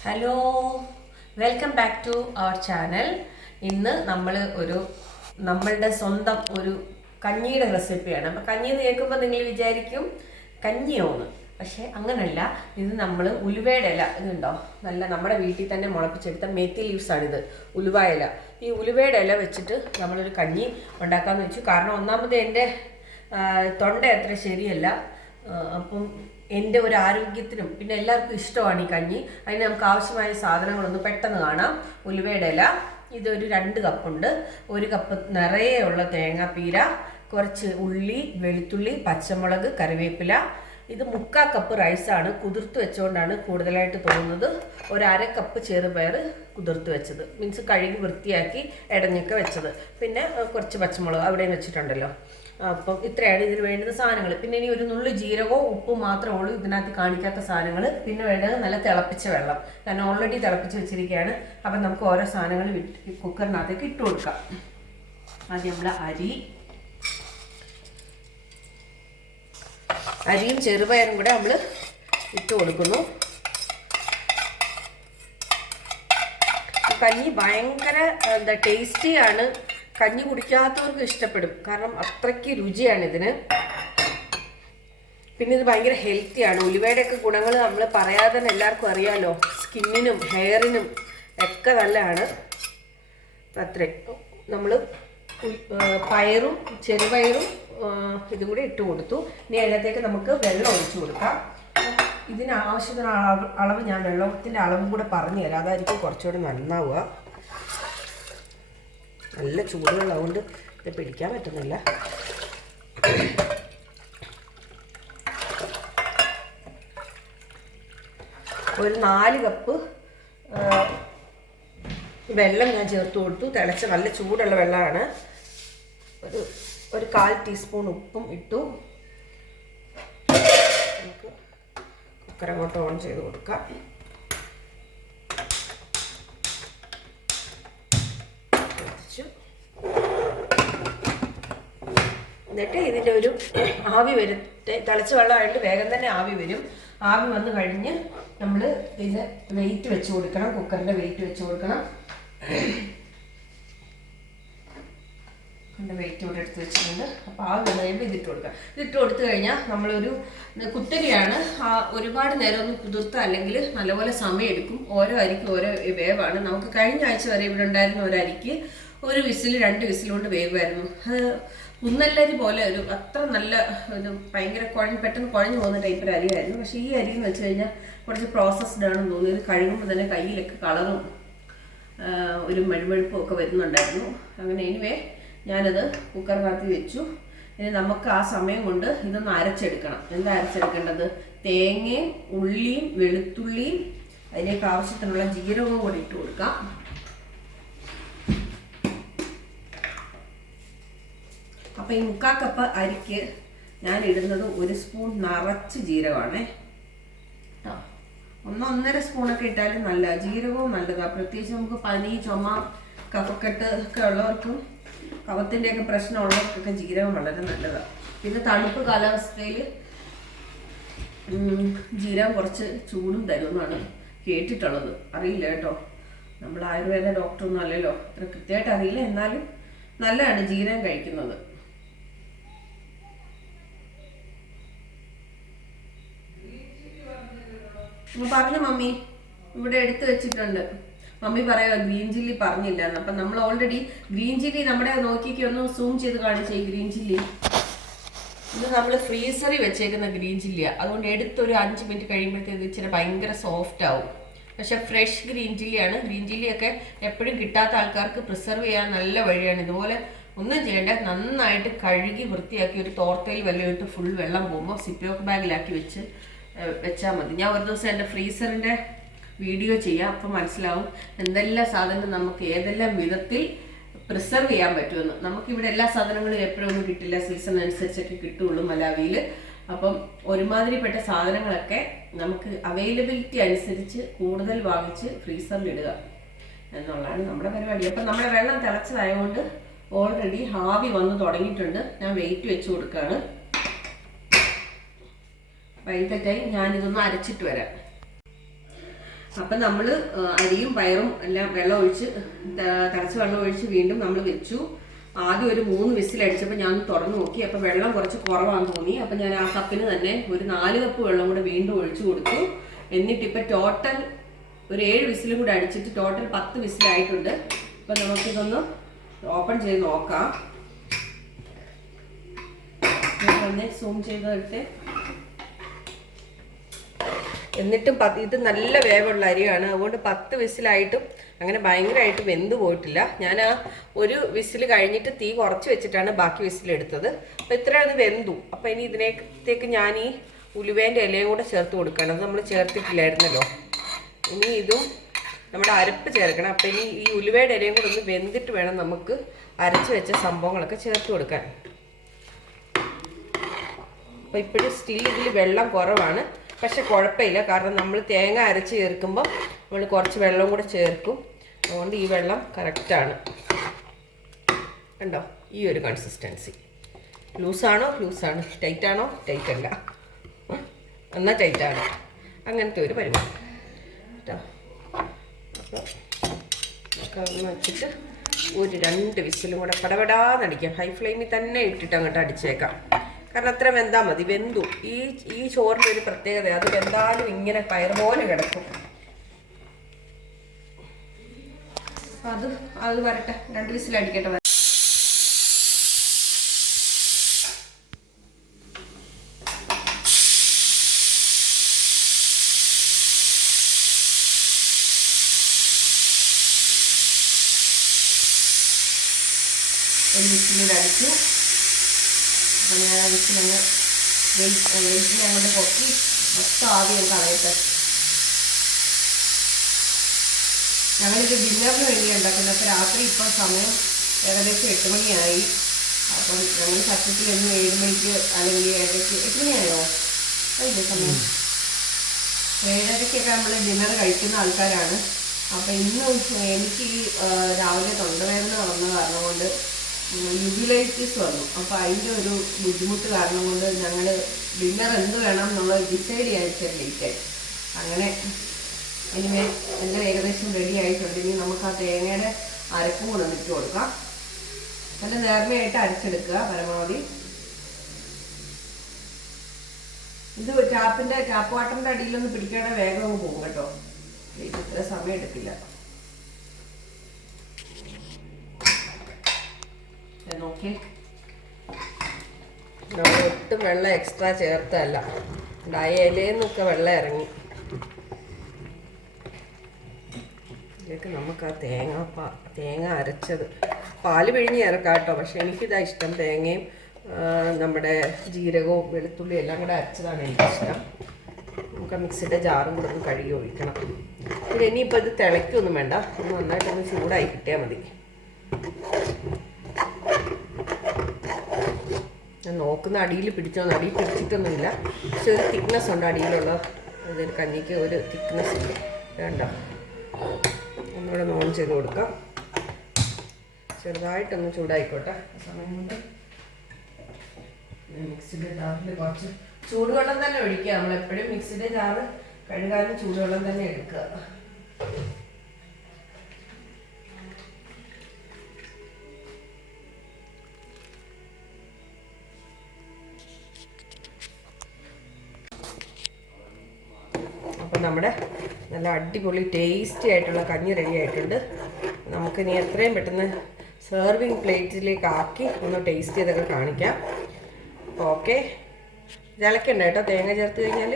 Hello, welcome back to our channel. ഇന്ന് നമ്മൾ നമ്മളുടെ സ്വന്തം ഒരു കഞ്ഞിയുടെ റെസിപ്പിയാണ്. അപ്പം കഞ്ഞി എന്ന് കേൾക്കുമ്പോൾ നിങ്ങൾ വിചാരിക്കും കഞ്ഞിയോന്ന്. പക്ഷേ അങ്ങനല്ല. ഇത് നമ്മൾ ഉലുവയുടെ ഇല ഇതുണ്ടോ, നല്ല നമ്മുടെ വീട്ടിൽ തന്നെ മുളപ്പിച്ചെടുത്ത മെത്തി ലീവ്സാണിത്, ഉലുവ ഇല. ഈ ഉലുവയുടെ ഇല വെച്ചിട്ട് നമ്മളൊരു കഞ്ഞി ഉണ്ടാക്കാമെന്ന് വെച്ചു. കാരണം ഒന്നാമത് എൻ്റെ തൊണ്ട അത്ര ശരിയല്ല. അപ്പം എൻ്റെ ഒരു ആരോഗ്യത്തിനും പിന്നെ എല്ലാവർക്കും ഇഷ്ടമാണ് ഈ കഞ്ഞി. അതിന് നമുക്ക് ആവശ്യമായ സാധനങ്ങളൊന്ന് പെട്ടെന്ന് കാണാം. ഉലുവയുടെ ഇല ഇതൊരു 2 കപ്പുണ്ട്. 1 കപ്പ് നിറയെ ഉള്ള തേങ്ങാപ്പീര, കുറച്ച് ഉള്ളി, വെളുത്തുള്ളി, പച്ചമുളക്, കറിവേപ്പില. ഇത് 3/4 കപ്പ് റൈസാണ്, കുതിർത്ത് വെച്ചുകൊണ്ടാണ് കൂടുതലായിട്ട് തോന്നുന്നത്. 1/2 കപ്പ് ചെറുപയർ കുതിർത്ത് വെച്ചത്, മീൻസ് കഴുകി വൃത്തിയാക്കി ഇടഞ്ഞൊക്കെ വെച്ചത്. പിന്നെ കുറച്ച് പച്ചമുളക് അവിടെയും വെച്ചിട്ടുണ്ടല്ലോ. അപ്പം ഇത്രയാണ് ഇതിന് വേണ്ടുന്ന സാധനങ്ങൾ. പിന്നെ ഇനി ഒരു നുള്ളു ജീരകവും ഉപ്പും മാത്രമേ ഉള്ളൂ ഇതിനകത്ത് കാണിക്കാത്ത സാധനങ്ങൾ. പിന്നെ വേണ്ടത് നല്ല തിളപ്പിച്ച വെള്ളം. ഞാൻ ഓൾറെഡി തിളപ്പിച്ച് വെച്ചിരിക്കുകയാണ്. അപ്പം നമുക്ക് ഓരോ സാധനങ്ങൾ കുക്കറിനകത്തേക്ക് ഇട്ട് കൊടുക്കാം. ആദ്യം നമ്മൾ അരിയും ചെറുപയറും കൂടെ നമ്മൾ ഇട്ട് കൊടുക്കുന്നു. കഞ്ഞി ഭയങ്കര ടേസ്റ്റിയാണ്. കഞ്ഞി കുടിക്കാത്തവർക്ക് ഇഷ്ടപ്പെടും, കാരണം അത്രയ്ക്ക് രുചിയാണ് ഇതിന്. പിന്നെ ഇത് ഭയങ്കര ഹെൽത്തിയാണ്. ഉലുവയുടെയൊക്കെ ഗുണങ്ങൾ നമ്മൾ പറയാതെ തന്നെ എല്ലാവർക്കും അറിയാമല്ലോ. സ്കിന്നിനും ഹെയറിനും ഒക്കെ നല്ലതാണ്. അത്രയും നമ്മൾ പയറും ചെറുപയറും ഇതും കൂടി ഇട്ട് കൊടുത്തു. ഇനി അതിനകത്തേക്ക് നമുക്ക് വെള്ളം ഒഴിച്ചു കൊടുക്കാം. ഇതിന് ആവശ്യത്തിന് അളവ് ഞാൻ വെള്ളത്തിൻ്റെ അളവും കൂടെ പറഞ്ഞു തരാം, അതായിരിക്കും കുറച്ചുകൂടെ നന്നാവുക. നല്ല ചൂടുവെള്ളമുണ്ട്, ഇത് പിടിക്കാൻ പറ്റുന്നില്ല. ഒരു 4 കപ്പ് വെള്ളം ഞാൻ ചേർത്ത് കൊടുത്തു. തിളച്ച നല്ല ചൂടുള്ള വെള്ളമാണ്. ഒരു 1/4 ടീസ്പൂൺ ഉപ്പും ഇട്ടു. നമുക്ക് കുക്കർ അങ്ങോട്ട് ഓൺ ചെയ്ത് കൊടുക്കാം. എന്നിട്ട് ഇതിൻ്റെ ഒരു ആവി വരും. തിളച്ച വെള്ളമായിട്ട് വേഗം തന്നെ ആവി വരും. ആവി വന്നു കഴിഞ്ഞ് നമ്മൾ ഇതിന് വെയിറ്റ് വെച്ച് കൊടുക്കണം. കുക്കറിൻ്റെ വെയിറ്റ് വെച്ച് കൊടുക്കണം. വെയിറ്റ് ഇവിടെ എടുത്ത് വെച്ചിട്ടുണ്ട്. അപ്പോൾ ആവി വന്നു കഴിയുമ്പോൾ ഇതിട്ട് കൊടുക്കാം. ഇതിട്ട് കൊടുത്തു കഴിഞ്ഞാൽ നമ്മളൊരു കുത്തരിയാണ്. ഒരുപാട് നേരം ഒന്ന് കുതിർത്ത, അല്ലെങ്കിൽ നല്ലപോലെ സമയം എടുക്കും. ഓരോ അരിക്കും ഓരോ വേവാണ്. നമുക്ക് കഴിഞ്ഞ ആഴ്ച വരെ ഇവിടെ ഉണ്ടായിരുന്ന ഒരു അരിക്ക് 1 വിസിൽ 2 വിസിൽ കൊണ്ട് വേവായിരുന്നു. അത് കുന്നല്ലരി പോലെ അത്ര നല്ല ഭയങ്കര പെട്ടെന്ന് കുഴഞ്ഞു പോകുന്ന ടൈപ്പ് ഒരു അരിയായിരുന്നു. പക്ഷേ ഈ അരി എന്ന് വെച്ച് കഴിഞ്ഞാൽ കുറച്ച് പ്രോസസ്ഡ് ആണെന്ന് തോന്നുന്നു. ഇത് കഴുകുമ്പോൾ തന്നെ കയ്യിലൊക്കെ കളറും ഒരു മെഴുമെഴുപ്പും ഒക്കെ വരുന്നുണ്ടായിരുന്നു. അങ്ങനെ എനിവേ ഞാനത് കുക്കറിനകത്ത് വെച്ചു. ഇനി നമുക്ക് ആ സമയം കൊണ്ട് ഇതൊന്ന് അരച്ചെടുക്കണം. എന്താ അരച്ചെടുക്കേണ്ടത്? തേങ്ങയും ഉള്ളിയും വെളുത്തുള്ളിയും അതിലേക്ക് ആവശ്യത്തിനുള്ള ജീരകവും കൂടി ഇട്ട് കൊടുക്കാം. അപ്പം ഈ 3/4 കപ്പ് അരിക്ക് ഞാൻ ഇടുന്നത് 1 സ്പൂൺ നിറച്ച് ജീരകമാണ്. 1-1.5 സ്പൂണൊക്കെ ഇട്ടാലും നല്ല. ജീരകവും നല്ലതാണ്. പ്രത്യേകിച്ച് നമുക്ക് പനി, ചുമ, കഫക്കെട്ട് ഒക്കെ ഉള്ളവർക്കും കഫത്തിൻ്റെയൊക്കെ പ്രശ്നമുള്ളവർക്കൊക്കെ ജീരകം വളരെ നല്ലതാണ്. പിന്നെ തണുപ്പ് കാലാവസ്ഥയിൽ ജീരകം കുറച്ച് ചൂടും തരുമെന്നാണ് കേട്ടിട്ടുള്ളത്. അറിയില്ല കേട്ടോ, നമ്മൾ ആയുർവേദ ഡോക്ടറൊന്നും അല്ലല്ലോ, അത്ര കൃത്യമായിട്ട് അറിയില്ല. എന്നാലും നല്ലതാണ് ജീരകം കഴിക്കുന്നത്. പറഞ്ഞു മമ്മി, ഇവിടെ എടുത്തു വെച്ചിട്ടുണ്ട്. മമ്മി പറയാ ഗ്രീൻ ചില്ലി പറഞ്ഞില്ല. അപ്പം നമ്മൾ ഓൾറെഡി ഗ്രീൻ ചില്ലി നമ്മുടെ നോക്കിക്ക് ഒന്ന് സൂം ചെയ്ത് കാണിച്ചേ. ഗ്രീൻ ചില്ലി ഇത് നമ്മൾ ഫ്രീസറിൽ വെച്ചേക്കുന്ന ഗ്രീൻ ചില്ലിയാണ്. അതുകൊണ്ട് എടുത്തൊരു 5 മിനിറ്റ് കഴിയുമ്പോഴത്തേക്ക് ഇച്ചിരി ഭയങ്കര സോഫ്റ്റ് ആവും. പക്ഷെ ഫ്രഷ് ഗ്രീൻ ചില്ലിയാണ്. ഗ്രീൻ ചില്ലിയൊക്കെ എപ്പോഴും കിട്ടാത്ത ആൾക്കാർക്ക് പ്രിസർവ് ചെയ്യാൻ നല്ല വഴിയാണ്. ഇതുപോലെ ഒന്നും ചെയ്യേണ്ട, നന്നായിട്ട് കഴുകി വൃത്തിയാക്കി ഒരു തോർത്തയിൽ വെള്ളമിട്ട് ഫുൾ വെള്ളം പോകുമ്പോൾ സിപ്ലോക്ക് ബാഗിലാക്കി വെച്ചാൽ മതി. ഞാൻ ഒരു ദിവസം എൻ്റെ ഫ്രീസറിൻ്റെ വീഡിയോ ചെയ്യാം. അപ്പം മനസ്സിലാവും എന്തെല്ലാം സാധനം നമുക്ക് ഏതെല്ലാം വിധത്തിൽ പ്രിസർവ് ചെയ്യാൻ പറ്റുമെന്ന്. നമുക്കിവിടെ എല്ലാ സാധനങ്ങളും എപ്പോഴൊന്നും കിട്ടില്ല, സീസൺ അനുസരിച്ചൊക്കെ കിട്ടുള്ളൂ മലാവിയിൽ. അപ്പം ഒരുമാതിരിപ്പെട്ട സാധനങ്ങളൊക്കെ നമുക്ക് അവൈലബിലിറ്റി അനുസരിച്ച് കൂടുതൽ വാങ്ങിച്ച് ഫ്രീസറിലിടുക എന്നുള്ളതാണ് നമ്മുടെ പരിപാടി. അപ്പം നമ്മുടെ വെള്ളം തിളച്ചതായതുകൊണ്ട് ഓൾറെഡി ആവി വന്ന് തുടങ്ങിയിട്ടുണ്ട്. ഞാൻ വെയിറ്റ് വെച്ച് കൊടുക്കുകയാണ്. വൈകിട്ടേക്കായി ഞാനിതൊന്ന് അരച്ചിട്ട് വരാം. അപ്പം നമ്മൾ അരിയും പയറും എല്ലാം വെള്ളം ഒഴിച്ച് തിളച്ച് വെള്ളം ഒഴിച്ച് വീണ്ടും നമ്മൾ വെച്ചു. ആദ്യം ഒരു 3 വിസിലടിച്ചപ്പോൾ ഞാൻ തുറന്നു നോക്കി. അപ്പോൾ വെള്ളം കുറച്ച് കുറവാണെന്ന് തോന്നി. അപ്പം ഞാൻ ആ കപ്പിന് തന്നെ ഒരു 4 കപ്പ് വെള്ളം കൂടെ വീണ്ടും ഒഴിച്ചു കൊടുത്തു. എന്നിട്ടിപ്പോൾ ടോട്ടൽ ഒരു 7 വിസിലും കൂടെ അടിച്ചിട്ട് ടോട്ടൽ 10 വിസിലായിട്ടുണ്ട്. അപ്പം നമുക്കിതൊന്ന് ഓപ്പൺ ചെയ്ത് നോക്കാം. തന്നെ സൂം ചെയ്തിട്ട് എന്നിട്ടും ഇത് നല്ല വേവുള്ള അരിയാണ്. അതുകൊണ്ട് 10 വിസിലായിട്ടും അങ്ങനെ ഭയങ്കരമായിട്ട് വെന്ത് പോയിട്ടില്ല. ഞാൻ ആ ഒരു വിസിൽ കഴിഞ്ഞിട്ട് തീ കുറച്ച് വെച്ചിട്ടാണ് ബാക്കി വിസിലെടുത്തത്. അപ്പോൾ ഇത്ര അത് വെന്തു. അപ്പോൾ ഇനി ഇതിനേക്ക് ഞാൻ ഈ ഉലുവേൻ്റെ ഇലയും കൂടെ ചേർത്ത് കൊടുക്കണം. അത് നമ്മൾ ചേർത്തിട്ടില്ലായിരുന്നല്ലോ. ഇനി ഇതും നമ്മുടെ അരപ്പ് ചേർക്കണം. അപ്പം ഇനി ഈ ഉലുവയുടെ ഇലയും കൂടെ ഒന്ന് വെന്തിട്ട് വേണം നമുക്ക് അരച്ച് വെച്ച സംഭവങ്ങളൊക്കെ ചേർത്ത് കൊടുക്കാൻ. അപ്പോൾ ഇപ്പോഴും സ്റ്റിൽ ഇതിൽ വെള്ളം കുറവാണ്. പക്ഷെ കുഴപ്പമില്ല, കാരണം നമ്മൾ തേങ്ങ അരച്ച് ചേർക്കുമ്പോൾ നമ്മൾ കുറച്ച് വെള്ളം കൂടെ ചേർക്കും. അതുകൊണ്ട് ഈ വെള്ളം കറക്റ്റാണ്. കണ്ടോ, ഈ ഒരു കൺസിസ്റ്റൻസി. ലൂസാണോ ലൂസാണ്, ടൈറ്റാണോ ടൈറ്റ് അല്ല, എന്നാൽ ടൈറ്റാണ്. അങ്ങനത്തെ ഒരു പരിപാടി കേട്ടോ. അപ്പോൾ അതൊന്ന് വെച്ചിട്ട് ഒരു 2 വിസിലും കൂടെ പടപടാന്നടിക്കാം. ഹൈ ഫ്ലെയിമിൽ തന്നെ ഇട്ടിട്ട് അങ്ങോട്ട് അടിച്ചേക്കാം. കാരണം അത്ര വെന്താൽ മതി. വെന്തു. ഈ ചോറിൻ്റെ ഒരു പ്രത്യേകത, അത് വെന്താലും ഇങ്ങനെ പയർ പോലെ കിടക്കും. അത് വരട്ടെ, 2 വിസിലടിക്കട്ടെ. ഒരു വിസിലടിച്ചു. അപ്പോൾ ഞാൻ ആ വിസിലങ്ങ് വെയിറ്റിനെ അങ്ങോട്ട് പൊക്കി മൊത്തം ആദ്യം കളയട്ടെ. ഞങ്ങളിത് ഡിന്നറിന് വേണ്ടി ഉണ്ടാക്കുന്നത്. അപ്പോൾ രാത്രി ഇപ്പോൾ സമയം ഏകദേശം 8 മണിയായി. അപ്പം ഞങ്ങൾ സത്യത്തിൽ എന്നും 7 മണിക്ക് അല്ലെങ്കിൽ 8 മണിയായോ അതിൻ്റെ സമയം 7:30-ക്കൊക്കെ നമ്മൾ ഡിന്നർ കഴിക്കുന്ന ആൾക്കാരാണ്. അപ്പോൾ ഇന്ന് എനിക്ക് രാവിലെ തൊണ്ടവേദന വന്ന കാരണം കൊണ്ട് യൂബിലൈറ്റിസ് വന്നു. അപ്പോൾ അതിൻ്റെ ഒരു ബുദ്ധിമുട്ട് കാരണം കൊണ്ട് ഞങ്ങൾ ഡിന്നർ എന്ത് വേണം എന്നുള്ളത് ഡിസൈഡ് ചെയ്യാൻ ലേറ്റായി. അങ്ങനെ ഇനിമേ എല്ലാം ഏകദേശം റെഡി ആയിട്ടുണ്ട്. ഇനി നമുക്ക് ആ തേങ്ങയുടെ അരപ്പും കൂടെ ഇട്ട് കൊടുക്കാം. നല്ല നേർമയായിട്ട് അരച്ചെടുക്കുക പരമാവധി. ഇത് ടാപ്പ് വാട്ടറിൻ്റെ അടിയിലൊന്ന് പിടിക്കാതെ വേഗം അങ്ങ് പോകും കേട്ടോ. ഇത്ര സമയം എടുക്കില്ല. നോക്കി, നമ്മൾ ഒട്ടും വെള്ളം എക്സ്ട്രാ ചേർത്തല്ല. ഇലയിൽനിന്നൊക്കെ വെള്ളം ഇറങ്ങി. ഇതിലേക്ക് നമുക്ക് ആ തേങ്ങ അരച്ചത് പാല് പിഴിഞ്ഞ് ചേർക്കാം കേട്ടോ. പക്ഷെ എനിക്കിതാ ഇഷ്ടം. തേങ്ങയും നമ്മുടെ ജീരകവും വെളുത്തുള്ളിയും എല്ലാം കൂടെ അരച്ചതാണ് എനിക്കിഷ്ടം. നമുക്ക് മിക്സിയുടെ ജാറും കൂടെ ഒന്ന് കഴുകി ഒഴിക്കണം. പിന്നെ ഇനിയിപ്പോൾ ഇത് തിളയ്ക്കൊന്നും വേണ്ട, ഒന്ന് നന്നായിട്ടൊന്ന് ചൂടായി കിട്ടിയാൽ മതി. ഞാൻ നോക്കുന്ന അടിയിൽ പിടിച്ചോന്ന്, അടിയിൽ പിടിച്ചിട്ടൊന്നുമില്ല. പക്ഷെ ഒരു തിക്നെസ് ഉണ്ട് അടിയിലുള്ള ഇതൊരു കഞ്ഞിക്ക് ഒരു തിക്നെസ് ഉണ്ട്. വേണ്ട, ഒന്നുകൂടെ ഓൺ ചെയ്ത് കൊടുക്കാം. ചെറുതായിട്ടൊന്ന് ചൂടായിക്കോട്ടെ. സമയം കൊണ്ട് മിക്സിയുടെ ജാറിൽ കുറച്ച് ചൂടുവെള്ളം തന്നെ ഒഴിക്കുക. നമ്മളെപ്പോഴും മിക്സിയുടെ ജാറ് കഴുകാനും ചൂടുവെള്ളം തന്നെ എടുക്കുക. അപ്പം നമ്മുടെ നല്ല അടിപൊളി ടേസ്റ്റി ആയിട്ടുള്ള കഞ്ഞി റെഡി ആയിട്ടുണ്ട്. നമുക്കിനി എത്രയും പെട്ടെന്ന് സെർവിങ് പ്ലേറ്റിലേക്ക് ആക്കി ഒന്ന് ടേസ്റ്റ് ചെയ്തൊക്കെ കാണിക്കാം. ഓക്കെ, ഇളക്കണ്ട കേട്ടോ തേങ്ങ ചേർത്ത് കഴിഞ്ഞാൽ.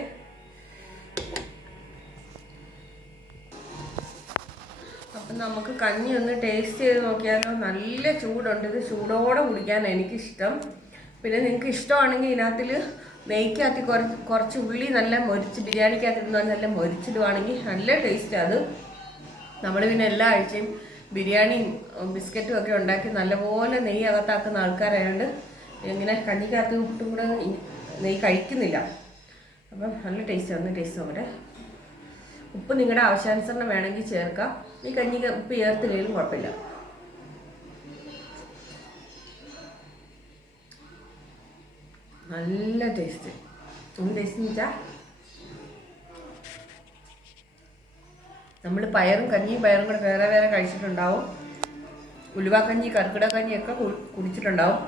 അപ്പം നമുക്ക് കഞ്ഞി ഒന്ന് ടേസ്റ്റ് ചെയ്ത് നോക്കിയാലോ. നല്ല ചൂടുണ്ട്. ഇത് ചൂടോടെ കുടിക്കാൻ എനിക്കിഷ്ടം. പിന്നെ നിങ്ങൾക്ക് ഇഷ്ടമാണെങ്കിൽ ഇതിനകത്തിൽ നെയ്ക്കകത്ത് കുറച്ച് ഉള്ളി നല്ല മൊരിച്ച് ബിരിയാണിക്കകത്ത് നല്ല മൊരിച്ചിടുവാണെങ്കിൽ നല്ല ടേസ്റ്റ്. അത് നമ്മൾ പിന്നെ എല്ലാ ആഴ്ചയും ബിരിയാണിയും ബിസ്ക്കറ്റും ഒക്കെ ഉണ്ടാക്കി നല്ലപോലെ നെയ്യ് അകത്താക്കുന്ന ആൾക്കാരായതുകൊണ്ട് ഇങ്ങനെ കഞ്ഞിക്കകത്ത് ഒട്ടും കൂടെ നെയ്യ് കഴിക്കുന്നില്ല. അപ്പം നല്ല ടേസ്റ്റ്. ഒന്ന് ടേസ്റ്റ് നോക്കട്ടെ. ഉപ്പ് നിങ്ങളുടെ ആവശ്യാനുസരണം വേണമെങ്കിൽ ചേർക്കാം. ഈ കഞ്ഞിക്ക് ഉപ്പ് ചേർത്തില്ലെങ്കിലും കുഴപ്പമില്ല. നല്ല ടേസ്റ്റ്. ഒന്ന് ടേസ്റ്റ് എന്ന് വെച്ചാൽ നമ്മൾ പയറും കഞ്ഞിയും പയറും കൂടെ വേറെ വേറെ കഴിച്ചിട്ടുണ്ടാവും. ഉലുവാക്കഞ്ഞി കർക്കിടകഞ്ഞിയൊക്കെ കുടിച്ചിട്ടുണ്ടാവും.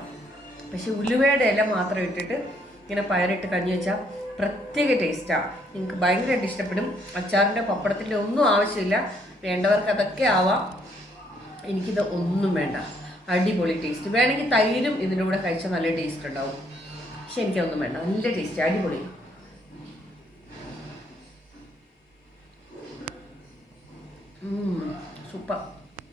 പക്ഷെ ഉലുവയുടെ ഇല മാത്രം ഇട്ടിട്ട് ഇങ്ങനെ പയറിട്ട് കഞ്ഞി വെച്ചാൽ പ്രത്യേക ടേസ്റ്റാണ്. നിങ്ങൾക്ക് ഭയങ്കരമായിട്ട് ഇഷ്ടപ്പെടും. അച്ചാറിൻ്റെ പപ്പടത്തിൻ്റെ ഒന്നും ആവശ്യമില്ല. വേണ്ടവർക്ക് അതൊക്കെ ആവാം. എനിക്കിത് ഒന്നും വേണ്ട. അടിപൊളി ടേസ്റ്റ്. വേണമെങ്കിൽ തൈരും ഇതിൻ്റെ കൂടെ കഴിച്ചാൽ നല്ല ടേസ്റ്റ് ഉണ്ടാവും. പക്ഷെ എനിക്കൊന്നും വേണ്ട. നല്ല ടേസ്റ്റ്, അടിപൊളി. സൂപ്പർ.